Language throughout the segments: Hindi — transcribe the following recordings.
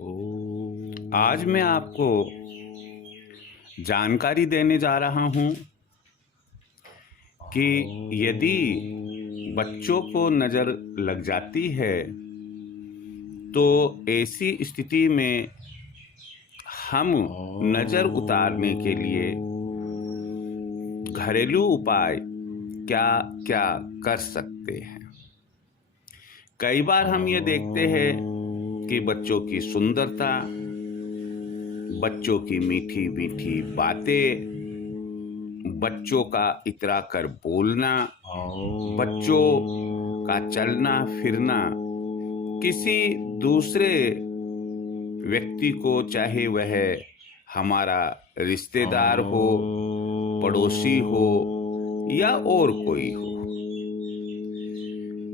आज मैं आपको जानकारी देने जा रहा हूं कि यदि बच्चों को नज़र लग जाती है तो ऐसी स्थिति में हम नज़र उतारने के लिए घरेलू उपाय क्या क्या कर सकते हैं। कई बार हम ये देखते हैं कि बच्चों की सुंदरता, बच्चों की मीठी मीठी बातें, बच्चों का इतरा कर बोलना, बच्चों का चलना फिरना किसी दूसरे व्यक्ति को, चाहे वह हमारा रिश्तेदार हो, पड़ोसी हो या और कोई हो,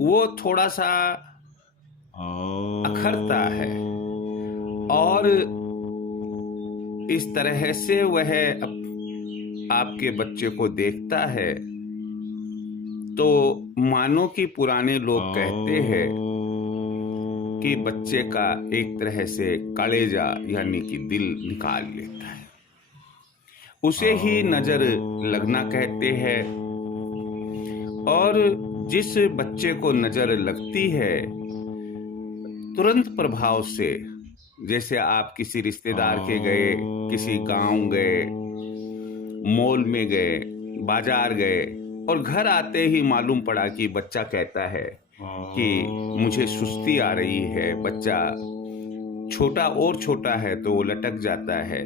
वो थोड़ा सा अखरता है और इस तरह से वह आपके बच्चे को देखता है तो मानो कि पुराने लोग कहते हैं कि बच्चे का एक तरह से कलेजा यानी कि दिल निकाल लेता है। उसे ही नजर लगना कहते हैं। और जिस बच्चे को नजर लगती है तुरंत प्रभाव से, जैसे आप किसी रिश्तेदार के गए, किसी गांव गए, मॉल में गए, बाजार गए और घर आते ही मालूम पड़ा कि बच्चा कहता है कि मुझे सुस्ती आ रही है, बच्चा छोटा और छोटा है तो वो लटक जाता है,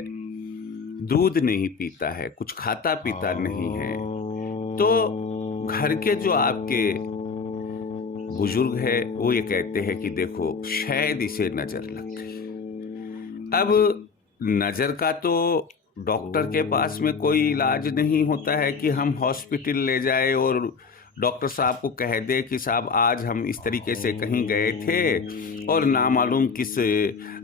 दूध नहीं पीता है, कुछ खाता पीता नहीं है, तो घर के जो आपके बुजुर्ग है वो ये कहते हैं कि देखो शायद इसे नजर लग गई। अब नजर का तो डॉक्टर के पास में कोई इलाज नहीं होता है कि हम हॉस्पिटल ले जाए और डॉक्टर साहब को कह दे कि साहब आज हम इस तरीके से कहीं गए थे और नामालूम किस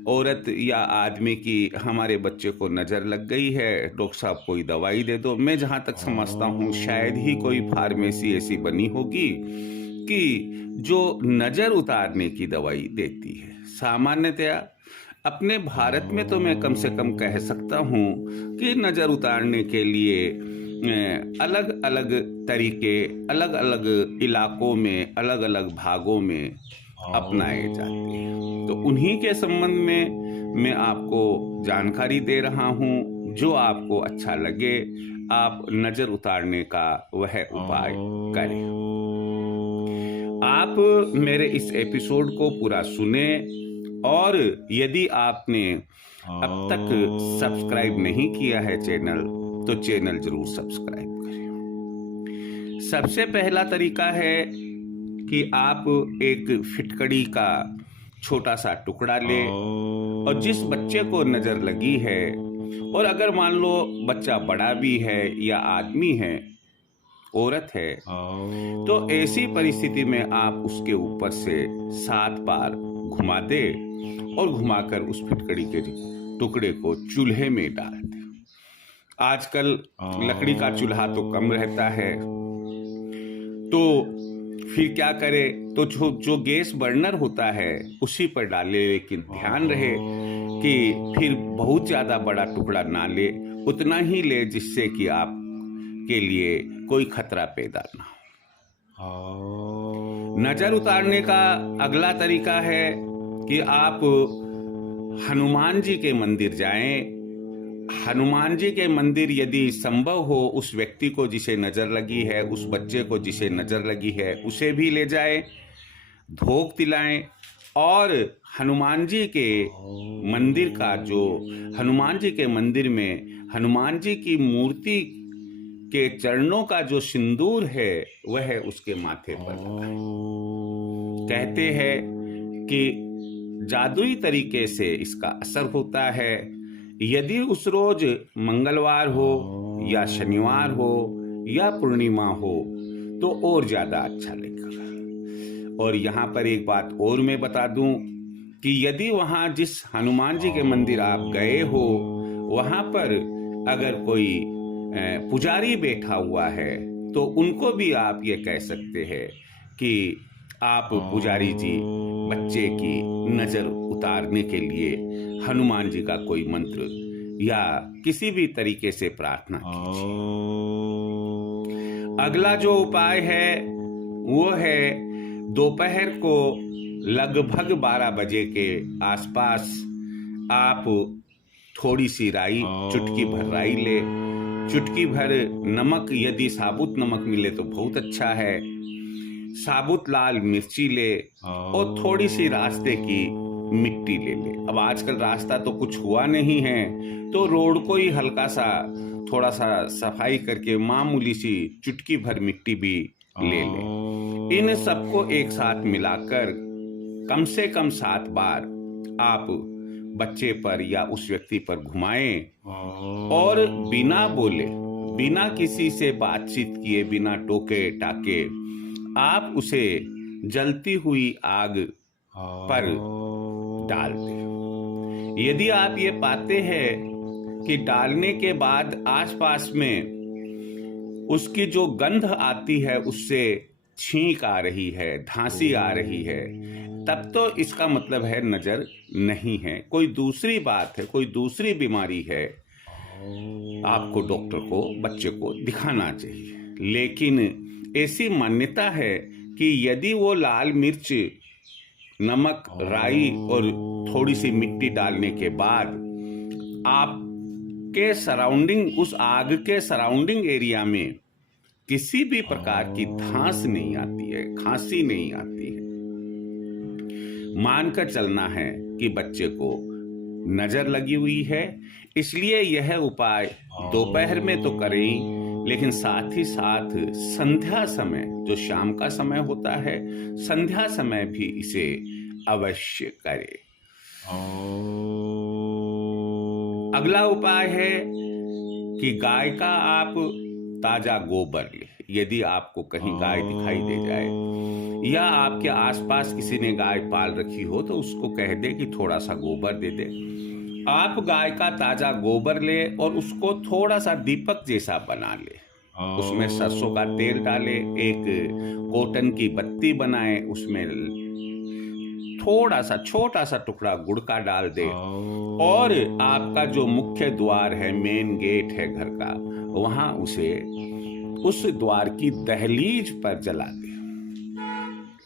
औरत या आदमी की हमारे बच्चे को नज़र लग गई है, डॉक्टर साहब कोई दवाई दे दो। मैं जहाँ तक समझता हूँ शायद ही कोई फार्मेसी ऐसी बनी होगी कि जो नज़र उतारने की दवाई देती है। सामान्यतया अपने भारत में तो मैं कम से कम कह सकता हूँ कि नज़र उतारने के लिए अलग अलग तरीके अलग अलग इलाकों में, अलग अलग भागों में अपनाए जाते हैं। तो उन्हीं के संबंध में मैं आपको जानकारी दे रहा हूँ। जो आपको अच्छा लगे आप नज़र उतारने का वह उपाय करें। आप मेरे इस एपिसोड को पूरा सुने और यदि आपने अब तक सब्सक्राइब नहीं किया है चैनल, तो चैनल जरूर सब्सक्राइब करें। सबसे पहला तरीका है कि आप एक फिटकड़ी का छोटा सा टुकड़ा लें और जिस बच्चे को नज़र लगी है, और अगर मान लो बच्चा बड़ा भी है या आदमी है, औरत है, तो ऐसी परिस्थिति में आप उसके ऊपर से 7 बार घुमा दे और घुमाकर उस फिटकड़ी के टुकड़े को चूल्हे में डाल दें। आजकल लकड़ी का चूल्हा तो कम रहता है, तो फिर क्या करे, तो जो गैस बर्नर होता है उसी पर डाले, लेकिन ध्यान रहे कि फिर बहुत ज़्यादा बड़ा टुकड़ा ना ले, उतना ही ले जिससे कि आप के लिए कोई खतरा पैदा ना हो। नज़र उतारने का अगला तरीका है कि आप हनुमान जी के मंदिर जाएं। हनुमान जी के मंदिर यदि संभव हो, उस व्यक्ति को जिसे नज़र लगी है, उस बच्चे को जिसे नज़र लगी है, उसे भी ले जाएं, धोख दिलाएं और हनुमान जी के मंदिर का, जो हनुमान जी के मंदिर में हनुमान जी की मूर्ति के चरणों का जो सिंदूर है वह उसके माथे पर लगाएं। कहते हैं कि जादुई तरीके से इसका असर होता है। यदि उस रोज मंगलवार हो या शनिवार हो या पूर्णिमा हो तो और ज्यादा अच्छा लगेगा। और यहाँ पर एक बात और मैं बता दूं कि यदि वहाँ जिस हनुमान जी के मंदिर आप गए हो वहाँ पर अगर कोई पुजारी बैठा हुआ है तो उनको भी आप ये कह सकते हैं कि आप पुजारी जी बच्चे की नजर उतारने के लिए हनुमान जी का कोई मंत्र या किसी भी तरीके से प्रार्थना कीजिए। अगला जो उपाय है वो है दोपहर को लगभग 12 बजे के आसपास आप थोड़ी सी राई, चुटकी भर राई ले, चुटकी भर नमक, यदि साबुत नमक मिले तो बहुत अच्छा है, साबुत लाल मिर्ची ले और थोड़ी सी रास्ते की मिट्टी ले ले। अब आजकल रास्ता तो कुछ हुआ नहीं है, तो रोड को ही हल्का सा थोड़ा सा सफाई करके मामूली सी चुटकी भर मिट्टी भी ले ले। इन सबको एक साथ मिलाकर कम से कम 7 बार आप बच्चे पर या उस व्यक्ति पर घुमाएं और बिना बोले, बिना किसी से बातचीत किए, बिना टोके टाके आप उसे जलती हुई आग पर डाल दें। यदि आप ये पाते हैं कि डालने के बाद आसपास में उसकी जो गंध आती है उससे छींक आ रही है, धांसी आ रही है, तब तो इसका मतलब है नजर नहीं है, कोई दूसरी बात है, कोई दूसरी बीमारी है। आपको डॉक्टर को बच्चे को दिखाना चाहिए। लेकिन ऐसी मान्यता है कि यदि वो लाल मिर्च, नमक, राई और थोड़ी सी मिट्टी डालने के बाद आपके सराउंडिंग, उस आग के सराउंडिंग एरिया में किसी भी प्रकार की धांस नहीं आती है, खांसी नहीं आती है, मानकर चलना है कि बच्चे को नजर लगी हुई है। इसलिए यह उपाय दोपहर में तो करें, लेकिन साथ ही साथ संध्या समय, जो शाम का समय होता है, संध्या समय भी इसे अवश्य करें। अगला उपाय है कि गाय का आप ताजा गोबर ले। यदि आपको कहीं गाय दिखाई दे जाए या आपके आसपास किसी ने गाय पाल रखी हो तो उसको कह दे कि थोड़ा सा गोबर दे दे। आप गाय का ताजा गोबर ले और उसको थोड़ा सा दीपक जैसा बना ले, उसमें सरसों का तेल डाले, एक कॉटन की बत्ती बनाए, उसमें थोड़ा सा छोटा सा टुकड़ा गुड़ का डाल दे और आपका जो मुख्य द्वार है, मेन गेट है घर का, वहां उसे उस द्वार की दहलीज पर जला दे।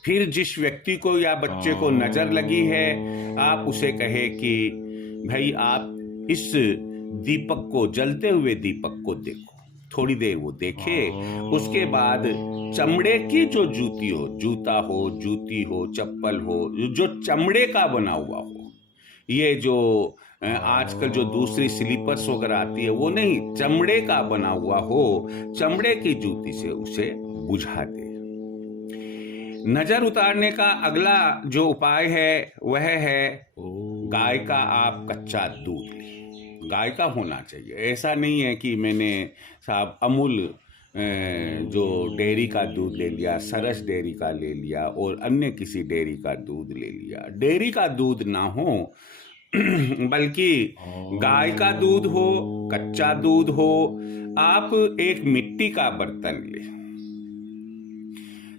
फिर जिस व्यक्ति को या बच्चे को नजर लगी है, आप उसे कहे कि भाई आप इस दीपक को, जलते हुए दीपक को देखो। थोड़ी देर वो देखे, उसके बाद चमड़े की जो जूती हो, जूता हो, जूती हो, चप्पल हो, जो चमड़े का बना हुआ हो, ये जो आजकल जो दूसरी स्लीपर्स वगैरह आती है वो नहीं, चमड़े का बना हुआ हो, चमड़े की जूती से उसे बुझा दे। नजर उतारने का अगला जो उपाय है वह है गाय का आप कच्चा दूध ले। गाय का होना चाहिए, ऐसा नहीं है कि मैंने साहब अमूल जो डेयरी का दूध ले लिया, सरस डेयरी का ले लिया और अन्य किसी डेयरी का दूध ले लिया। डेयरी का दूध ना हो बल्कि गाय का दूध हो, कच्चा दूध हो। आप एक मिट्टी का बर्तन ले,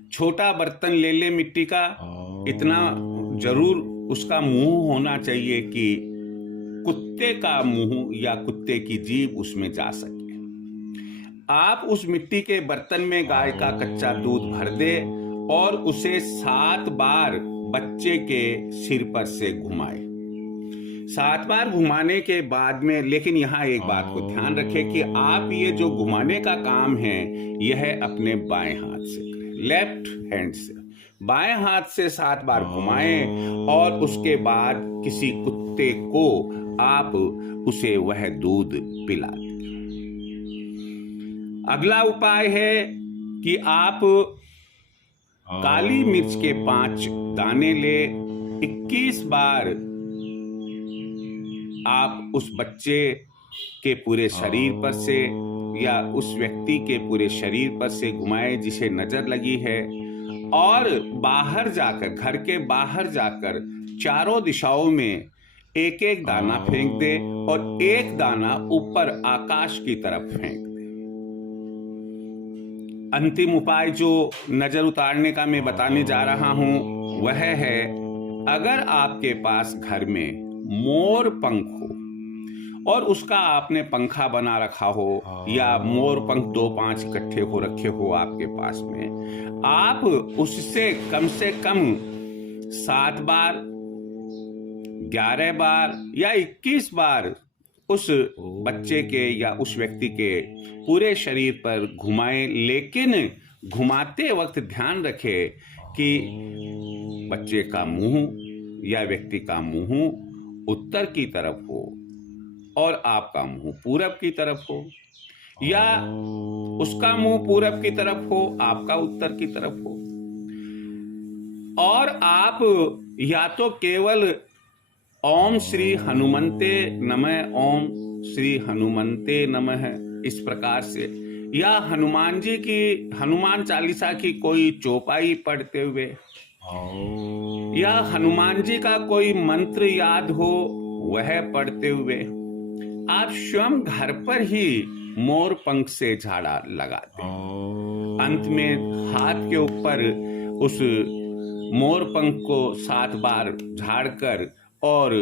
छोटा बर्तन ले ले मिट्टी का, इतना जरूर उसका मुंह होना चाहिए कि कुत्ते का मुंह या कुत्ते की जीभ उसमें जा सके। आप उस मिट्टी के बर्तन में गाय का कच्चा दूध भर दे और उसे 7 बार बच्चे के सिर पर से घुमाए। 7 बार घुमाने के बाद में, लेकिन यहाँ एक बात को ध्यान रखें कि आप ये जो घुमाने का काम है यह अपने बाएं हाथ से करें, लेफ्ट हैंड से। बाएं हाथ से 7 बार घुमाएं और उसके बाद किसी कुत्ते को आप उसे वह दूध पिला दें। अगला उपाय है कि आप काली मिर्च के 5 दाने ले, 21 बार आप उस बच्चे के पूरे शरीर पर से या उस व्यक्ति के पूरे शरीर पर से घुमाए जिसे नजर लगी है, और बाहर जाकर, घर के बाहर जाकर चारों दिशाओं में एक एक दाना फेंक दे और एक दाना ऊपर आकाश की तरफ फेंक दे। अंतिम उपाय जो नजर उतारने का मैं बताने जा रहा हूं वह है अगर आपके पास घर में मोर पंख हो और उसका आपने पंखा बना रखा हो या मोर पंख 2-5 इकट्ठे हो रखे हो आपके पास में, आप उससे कम से कम 7 बार, 11 बार या 21 बार उस बच्चे के या उस व्यक्ति के पूरे शरीर पर घुमाएं, लेकिन घुमाते वक्त ध्यान रखें कि बच्चे का मुंह या व्यक्ति का मुंह उत्तर की तरफ हो और आपका मुंह पूरब की तरफ हो, या उसका मुंह पूरब की तरफ हो, आपका उत्तर की तरफ हो। और आप या तो केवल ओम श्री हनुमंते नमः, ओम श्री हनुमंते नमः इस प्रकार से, या हनुमान जी की हनुमान चालीसा की कोई चौपाई पढ़ते हुए, या हनुमान जी का कोई मंत्र याद हो वह पढ़ते हुए आप स्वयं घर पर ही मोर पंख से झाड़ा लगाते हैं। अंत में हाथ के ऊपर उस मोर पंख को 7 बार झाड़कर और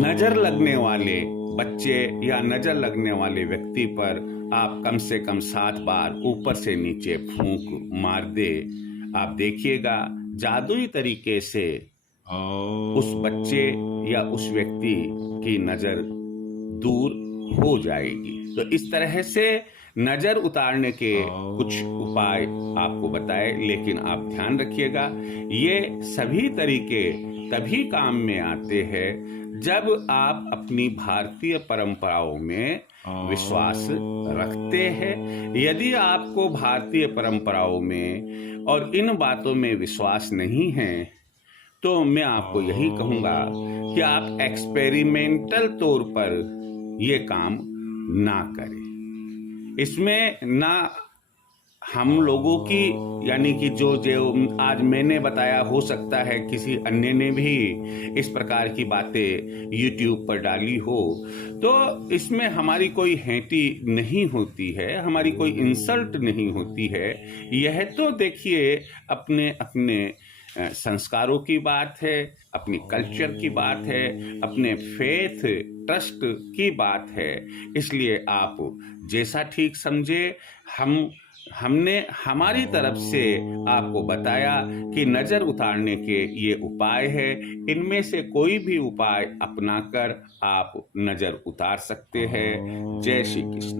नजर लगने वाले बच्चे या नजर लगने वाले व्यक्ति पर आप कम से कम 7 बार ऊपर से नीचे फूंक मार दे। आप देखिएगा जादुई तरीके से उस बच्चे या उस व्यक्ति की नजर दूर हो जाएगी। तो इस तरह से नजर उतारने के कुछ उपाय आपको बताए, लेकिन आप ध्यान रखिएगा ये सभी तरीके तभी काम में आते हैं जब आप अपनी भारतीय परंपराओं में विश्वास रखते हैं। यदि आपको भारतीय परंपराओं में और इन बातों में विश्वास नहीं है तो मैं आपको यही कहूंगा कि आप एक्सपेरिमेंटल तौर पर ये काम ना करें। इसमें ना हम लोगों की यानी कि जो आज मैंने बताया, हो सकता है किसी अन्य ने भी इस प्रकार की बातें YouTube पर डाली हो, तो इसमें हमारी कोई हैती नहीं होती है, हमारी कोई इंसल्ट नहीं होती है। यह तो देखिए अपने अपने संस्कारों की बात है, अपनी कल्चर की बात है, अपने फेथ ट्रस्ट की बात है। इसलिए आप जैसा ठीक समझे, हमने हमारी तरफ से आपको बताया कि नजर उतारने के ये उपाय है। इनमें से कोई भी उपाय अपनाकर आप नजर उतार सकते हैं। जय श्री कृष्ण।